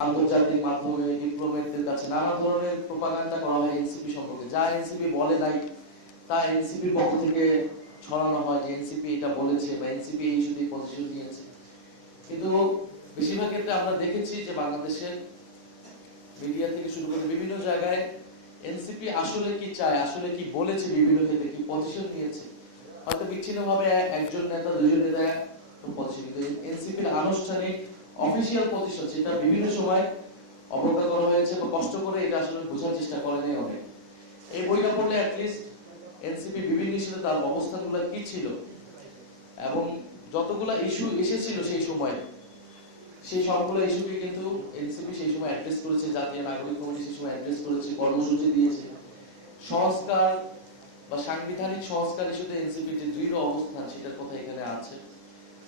আন্তর্জাতিক মাধ্যমে ডিপ্লোমেটদের কাছে নানা ধরনের প্রোপাগান্ডা করা হয় এনসিপি সম্পর্কে, যা এনসিপি বলে নাই তা এনসিপির পক্ষ থেকে ছড়ানো হয় যে এনসিপি এটা বলেছে বা এনসিপি এই ইস্যুতে পজিশন নিয়েছে। কিন্তু বেশিরভাগ ক্ষেত্রে আমরা দেখেছি যে বাংলাদেশের মিডিয়া থেকে শুরু করে বিভিন্ন জায়গায় এনসিপি আসলে কি চায়, আসলে কি বলেছে, বিভিন্ন ক্ষেত্রে কি পজিশন নিয়েছে, হয়তো বিচ্ছিন্নভাবে একজন নেতা দুইজন নেতা পজিশন, কিন্তু এনসিপির আনুষ্ঠানিক অফিসিয়াল পজিশন সেটা বিভিন্ন সময় অবজ্ঞা করা হয়েছে বা কষ্ট করে এটা আসলে বোঝার চেষ্টা করে নেই অনেক। এই বইটা পড়লে অ্যাটলিস্ট এনসিপি বিভিন্ন ইস্যুতে তার অবস্থানগুলো কি ছিল এবং যতগুলো ইস্যু এসেছিল সেই সময় সেই সবগুলো ইস্যুকে কিন্তু এনসিপি সেই সময় অ্যাড্রেস করেছে, জাতীয় নাগরিক কমিটি সেই সময় অ্যাড্রেস করেছে, কর্মসূচি দিয়েছে। সংস্কার বা সাংবিধানিক সংস্কার ইস্যুতে এনসিপির যে দৃঢ় অবস্থান সেটার কথা এখানে আছে।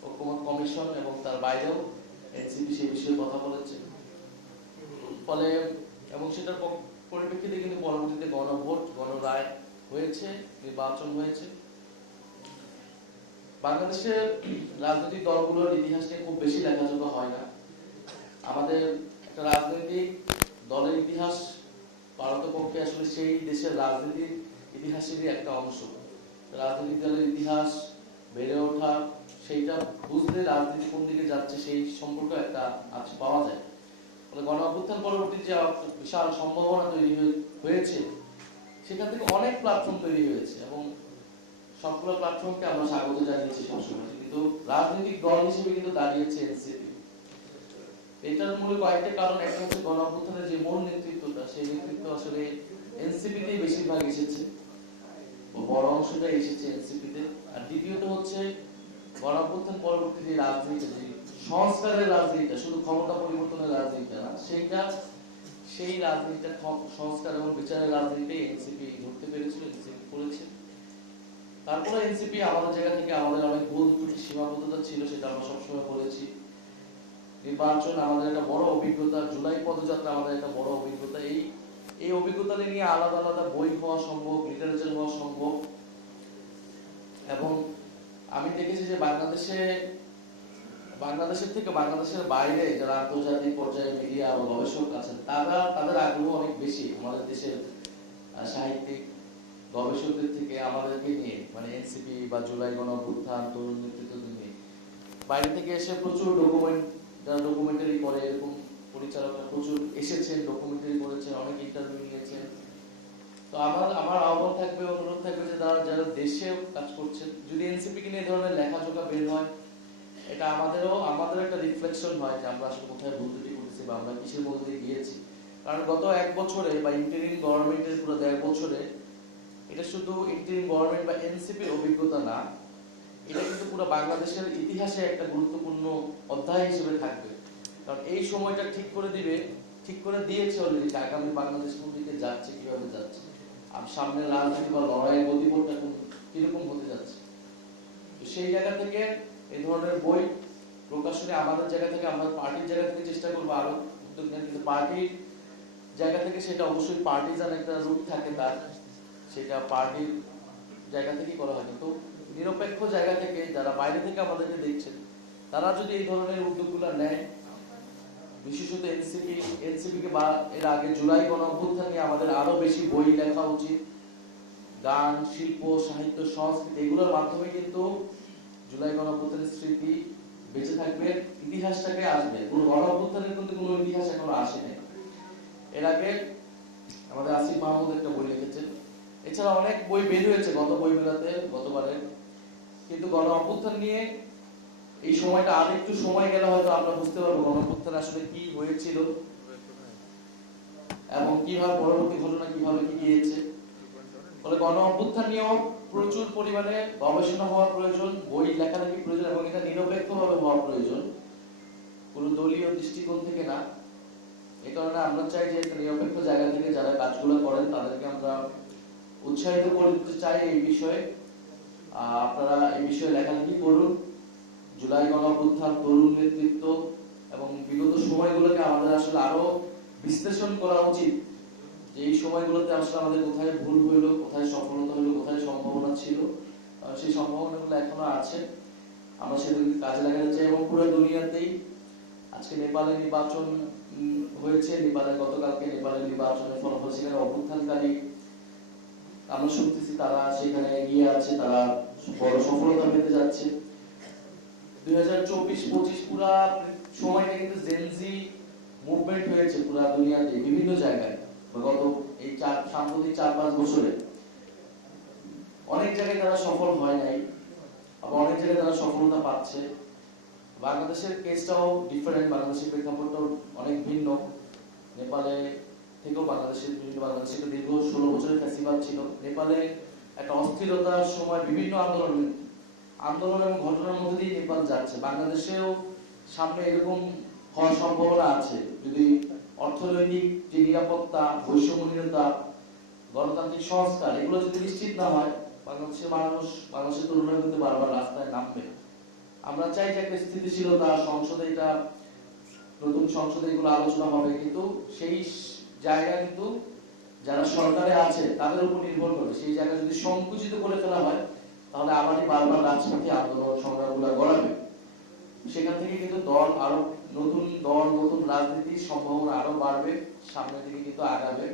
ঐক্যমত কমিশন এবং তার বাইরেও এনসিপি সেই বিষয়ে কথা বলেছে। ফলে এবং সেটার পরিপ্রেক্ষিতে কিন্তু পরবর্তীতে গণভোট গণরায় হয়েছে, নির্বাচন হয়েছে। বাংলাদেশের রাজনৈতিক দলগুলোর ইতিহাস নিয়ে খুব বেশি লেখাজোখা হয় না। আমাদের একটা রাজনৈতিক দলের ইতিহাস পারতপক্ষে আসলে সেই দেশের রাজনীতির ইতিহাসেরই একটা অংশ। রাজনৈতিক দলের ইতিহাস বেড়ে ওঠা সেইটা বুঝলে রাজনীতি কোন দিকে যাচ্ছে সেই সম্পর্ক একটা আজ পাওয়া যায়। ফলে গণ অভ্যুত্থান পরবর্তী যে বিশাল সম্ভাবনা তৈরি হয়েছে সেখান থেকে অনেক প্ল্যাটফর্ম তৈরি হয়েছে এবং সবগুলো প্ল্যাটফর্মকে আমরা স্বাগত জানিয়েছি সবসময়, কিন্তু রাজনৈতিক দল হিসেবে কিন্তু দাঁড়িয়েছে এনসিপি। এটার মূল কয়েকটা কারণ। একটা হচ্ছে গণ অভ্যুত্থানের যে মূল নেতৃত্বটা সেই নেতৃত্ব আসলে এনসিপিতেই বেশিরভাগ এসেছে, বড় অংশটা এসেছে এনসিপিতে। আর দ্বিতীয়ত হচ্ছে গণ অভ্যুত্থান পরবর্তী যে রাজনীতি, যে সংস্কারের রাজনীতিটা, শুধু ক্ষমতা পরিবর্তনের রাজনীতিটা না, সেই রাজনীতিটা সংস্কার এবং বিচারের রাজনীতি এনসিপি ধরতে পেরেছিল, এনসিপি করেছে। তারপরে এনসিপি আমাদের জায়গা থেকে আমাদের অনেক ভুল ত্রুটি সীমাবদ্ধতা ছিল, সেটা আমরা সবসময় বলেছি। নির্বাচন আমাদের একটা বড় অভিজ্ঞতা, জুলাই পদযাত্রা আমাদের একটা বড় অভিজ্ঞতা। এই অভিজ্ঞতা নিয়ে আলাদা আলাদা বই হওয়া সম্ভব, লিটারেচার হওয়া সম্ভব। এবং আমি দেখেছি যে বাংলাদেশের থেকে বাংলাদেশের বাইরে যারা আন্তর্জাতিক পর্যায়ে মিডিয়া বা গবেষক আছেন তাদের আগ্রহ অনেক বেশি আমাদের দেশের সাহিত্যিক গবেষকদের থেকে আমাদেরকে নিয়ে, মানে এনসিপি বা জুলাই গণ অভ্যুত্থান তরুণ নেতৃত্ব নিয়ে। বাইরে থেকে এসে প্রচুর যারা ডকুমেন্টারি করে, এরকম পরিচালকরা প্রচুর এসেছেন, ডকুমেন্টারি করেছেন, অনেক ইন্টারভিউ নিয়েছেন। তো আমার আহ্বান থাকবে, অনুরোধ থাকবে যে যারা দেশে কাজ করছেন, যদি এনসিপি কে নিয়ে ধরনের লেখাজোখা বের হয়, এটা আমাদের একটা রিফ্লেকশন হয় যে আমরা আসলে কোথায় ভুল ত্রুটি করতেছি বা আমরা কিসের মধ্যে দিয়ে গিয়েছি। কারণ গত এক বছরে বা ইন্টারিম গভর্নমেন্টের পুরো 1.5 বছরে এটা শুধু ইন্টারিম গভর্নমেন্ট বা এনসিপির অভিজ্ঞতা না, এটা কিন্তু পুরো বাংলাদেশের ইতিহাসে একটা গুরুত্বপূর্ণ অধ্যায় হিসেবে থাকবে। কারণ এই সময়টা ঠিক করে দিয়েছে অলরেডি আগামী বাংলাদেশ কোন দিকে যাচ্ছে, কিভাবে যাচ্ছে, আর সামনের রাজনীতি বা লড়াইয়ের গতিপথটা কিরকম হতে যাচ্ছে। তো সেই জায়গা থেকে এই ধরনের বই প্রকাশনে আমাদের জায়গা থেকে, আমরা পার্টির জায়গা থেকে চেষ্টা করবো আরো উদ্যোগ নেন, কিন্তু পার্টির জায়গা থেকে সেটা অবশ্যই পার্টিজান একটা রূপ থাকে তার, সেটা পার্টির জায়গা থেকেই করা হয়। কিন্তু নিরপেক্ষ জায়গা থেকে যারা বাইরে থেকে আমাদেরকে দেখছেন তারা যদি এই ধরনের উদ্যোগগুলো নেয়, বিশেষত এনসিপিকে বা এর আগে জুলাই গণ অভ্যুত্থান নিয়ে আমাদের আরো বেশি বই লেখা উচিত। গান, শিল্প, সাহিত্য, সংস্কৃতি এগুলোর মাধ্যমে কিন্তু জুলাই গণ অভ্যুত্থানের স্মৃতি বেঁচে থাকবে, ইতিহাসটাকে আসবে। কোনো গণ অভ্যুত্থানের কিন্তু কোনো ইতিহাস এখনো আসেনি। এর আগে আমাদের আসিফ মাহমুদ একটা বই লিখেছেন, এছাড়া অনেক বই বের হয়েছে গতবারে, কিন্তু গণ অভ্যুত্থান নিয়ে এই সময়টা আর একটু সময় গেলে হয়তো আমরা বুঝতে পারবো গণ অভ্যুত্থান আসলে কি হয়েছিল এবং কিভাবে পরবর্তী ঘটনা কিভাবে কি গিয়েছে। ফলে গণ অভ্যুত্থান নিয়েও প্রচুর পরিমাণে গবেষণা হওয়া প্রয়োজন, বই লেখালেখি প্রয়োজন এবং এটা নিরপেক্ষভাবে হওয়া প্রয়োজন, কোনো দলীয় দৃষ্টিকোণ থেকে না। এই কারণে আমরা চাই যে একটা নিরপেক্ষ জায়গা থেকে যারা কাজগুলো করেন তাদেরকে আমরা উৎসাহিত করতে চাই এই বিষয়ে। আপনারা এই বিষয়ে লেখালেখি করুন। জুলাই গণ অভ্যুত্থান, তরুণ নেতৃত্ব এবং বিগত সময়গুলোকে আমাদের আসলে আরো বিশ্লেষণ করা উচিত, যে এই সময়গুলোতে আসলে আমাদের কোথায় ভুল হইলো, কোথায় সফলতা হইলো, কোথায় সম্ভাবনা ছিল, সেই সম্ভাবনাগুলো এখনো আছে, আমরা সেগুলোকে কাজে লাগাতে চাই। এবং পুরো দুনিয়াতেই আজকে নেপালে নির্বাচন হয়েছে নেপালে, গতকালকে নেপালের নির্বাচনের ফলাফল, সেখানে অভ্যুত্থানকারী আমরা শুনতেছি তারা সেখানে এগিয়ে আছে, তারা বড় সফলতা পেতে যাচ্ছে। 2024-25 পুরা সময়টা কিন্তু জেনজি মুভমেন্ট হয়েছে পুরা দুনিয়াতে বিভিন্ন জায়গায় গত এই সাম্প্রতিক 4-5 বছরে। অনেক জায়গায় তারা সফল হয় নাই, আবার অনেক জায়গায় তারা সফলতা পাচ্ছে। বাংলাদেশের কেসটাও ডিফারেন্ট, বাংলাদেশের প্রেক্ষাপটটাও অনেক ভিন্ন। নেপালে থেকেও বাংলাদেশের দীর্ঘ 16 বছরের ফ্যাসিবাদ ছিল। নেপালে একটা অস্থিরতার সময় বিভিন্ন আন্দোলন এবং ঘটনার মধ্যে দিয়ে নেপাল যাচ্ছে। বাংলাদেশেও সামনে এরকম হওয়ার সম্ভাবনা আছে যদি অর্থনৈতিক যে নিরাপত্তা, বৈষম্যহীনতা, গণতান্ত্রিক সংস্কার এগুলো যদি নিশ্চিত না হয়, বাংলাদেশের তরুণরা কিন্তু বারবার রাস্তায় নামবে। আমরা চাই যে একটা স্থিতিশীলতা, সংসদে এটা নতুন সংসদে এগুলো আলোচনা হবে, কিন্তু সেই জায়গা কিন্তু যারা সরকারে আছে তাদের উপর নির্ভর করে। সেই জায়গা যদি সংকুচিত করে ফেলা হয়, তাহলে আবারই বারবার রাজপথে আন্দোলন সংগ্রামগুলো গড়াবে। সেখান থেকে কিন্তু নতুন দল, নতুন রাজনীতির সম্ভাবনা আরো বাড়বে, সামনের দিকে কিন্তু আগাবে।